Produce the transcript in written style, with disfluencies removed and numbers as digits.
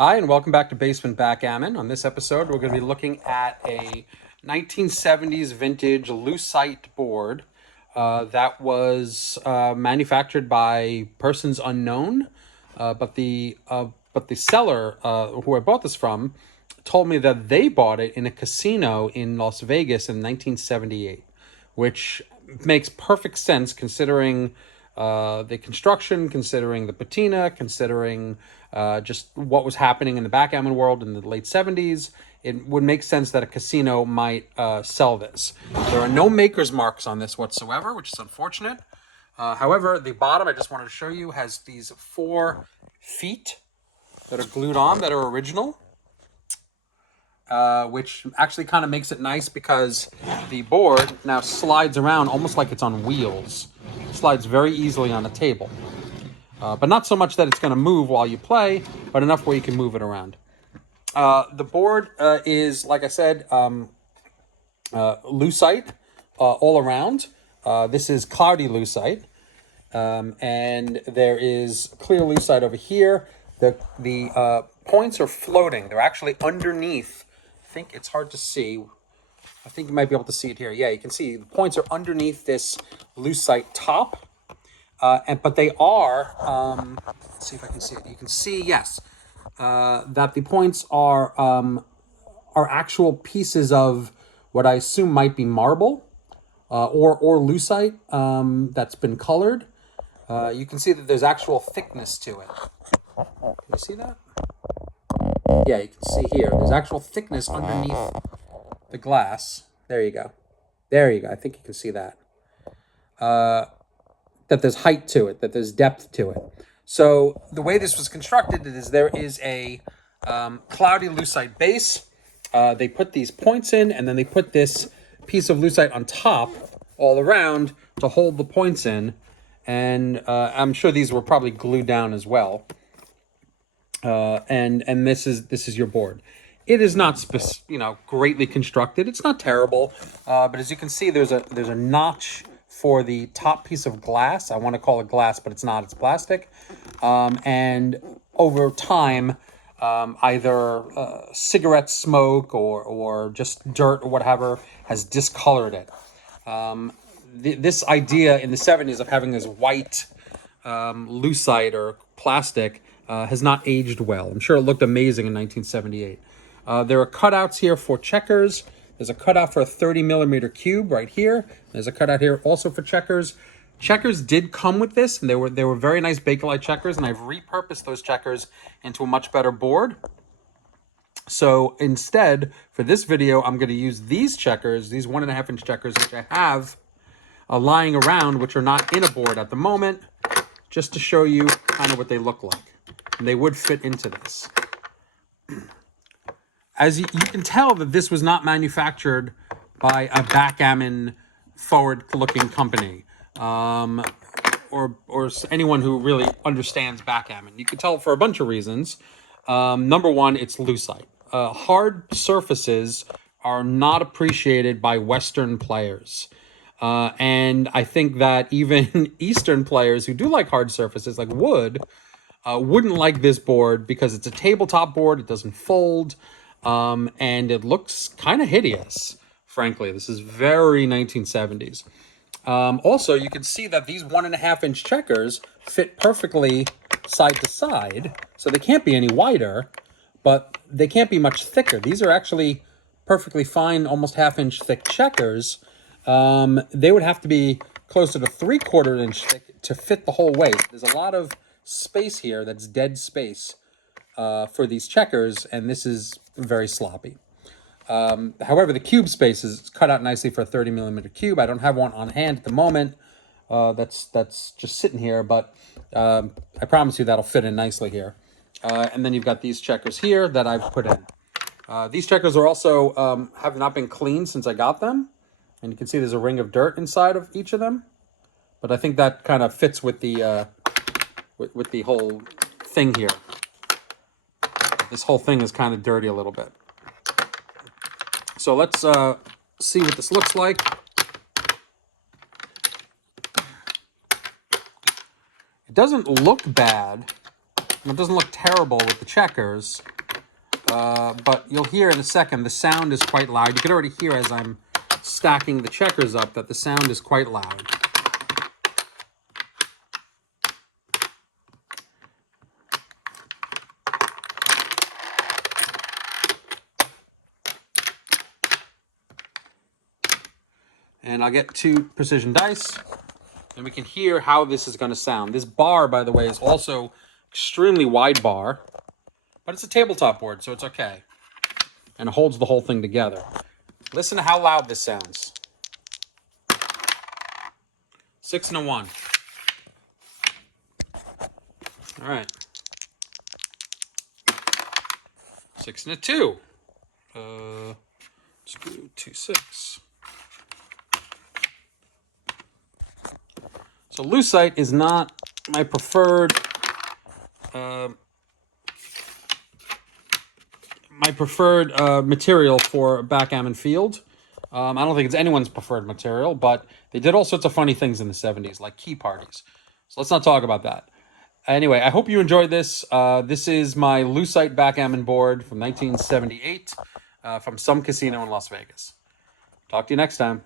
Hi, and welcome back to Basement Backgammon. On this episode, we're going to be looking at a 1970s vintage lucite board that was manufactured by persons unknown, but the seller who I bought this from told me that they bought it in a casino in Las Vegas in 1978, which makes perfect sense considering the construction, considering the patina, considering just what was happening in the backgammon world in the late 70s. It would make sense that a casino might sell this. There are no maker's marks on this whatsoever, which is unfortunate. However, the bottom, I just wanted to show you, has these 4 feet that are glued on that are original. Which actually kind of makes it nice because the board now slides around almost like it's on wheels. It slides very easily on a table. But not so much that it's going to move while you play, but enough where you can move it around. The board is, like I said, lucite all around. This is cloudy lucite. And there is clear lucite over here. The points are floating. They're actually underneath. I think it's hard to see. I think you might be able to see it here. Yeah, you can see the points are underneath this lucite top. But they are, let's see if I can see it. You can see, yes, that the points are actual pieces of what I assume might be marble or lucite that's been colored. You can see that there's actual thickness to it. Can you see that? Yeah, you can see here. There's actual thickness underneath the glass. There you go. There you go. I think you can see that. That there's height to it, that there's depth to it. So the way this was constructed is there is a cloudy lucite base. They put these points in, and then they put this piece of lucite on top all around to hold the points in. And I'm sure these were probably glued down as well. And this is your board. It is not greatly constructed. It's not terrible, but as you can see, there's a notch for the top piece of glass. I want to call it glass, but it's not. It's plastic. And over time, either cigarette smoke or just dirt or whatever has discolored it. This idea in the 70s of having this white lucite or plastic has not aged well. I'm sure it looked amazing in 1978. There are cutouts here for checkers. There's a cutout for a 30 millimeter cube right here. There's a cutout here also for checkers. Checkers did come with this, and they were very nice Bakelite checkers, and I've repurposed those checkers into a much better board. So instead, for this video, I'm going to use these checkers, these 1.5 inch checkers, which I have lying around, which are not in a board at the moment, just to show you kind of what they look like. And they would fit into this. As you can tell that this was not manufactured by a backgammon forward-looking company or anyone who really understands backgammon. You can tell for a bunch of reasons. Number one, it's lucite. Hard surfaces are not appreciated by Western players. And I think that even Eastern players who do like hard surfaces, like wood, wouldn't like this board because it's a tabletop board. It doesn't fold. And it looks kind of hideous, frankly. This is very 1970s. Also, you can see that these 1.5 inch checkers fit perfectly side to side. So they can't be any wider, but they can't be much thicker. These are actually perfectly fine, almost 1/2 inch thick checkers. They would have to be closer to 3/4 inch thick to fit the whole way. There's a lot of space here that's dead space for these checkers, and this is very sloppy. However, the cube space is cut out nicely for a 30 millimeter cube. I don't have one on hand at the moment. That's just sitting here, but I promise you that'll fit in nicely here. And then you've got these checkers here that I've put in. These checkers are also have not been cleaned since I got them. And you can see there's a ring of dirt inside of each of them. But I think that kind of fits with the whole thing here. This whole thing is kind of dirty a little bit. So let's see what this looks like. It doesn't look bad And it doesn't look terrible with the checkers, but you'll hear in a second the sound is quite loud. You can already hear as I'm stacking the checkers up that the sound is quite loud. And I'll get 2 precision dice, and we can hear how this is going to sound. This bar, by the way, is also extremely wide bar, but it's a tabletop board, so it's okay. And it holds the whole thing together. Listen to how loud this sounds. 6 and a 1. All right. 6 and a 2. Let's do 2, 6. So lucite is not my preferred material for a backgammon field. I don't think it's anyone's preferred material, but they did all sorts of funny things in the 70s, like key parties. So let's not talk about that. Anyway, I hope you enjoyed this. This is my lucite backgammon board from 1978 from some casino in Las Vegas. Talk to you next time.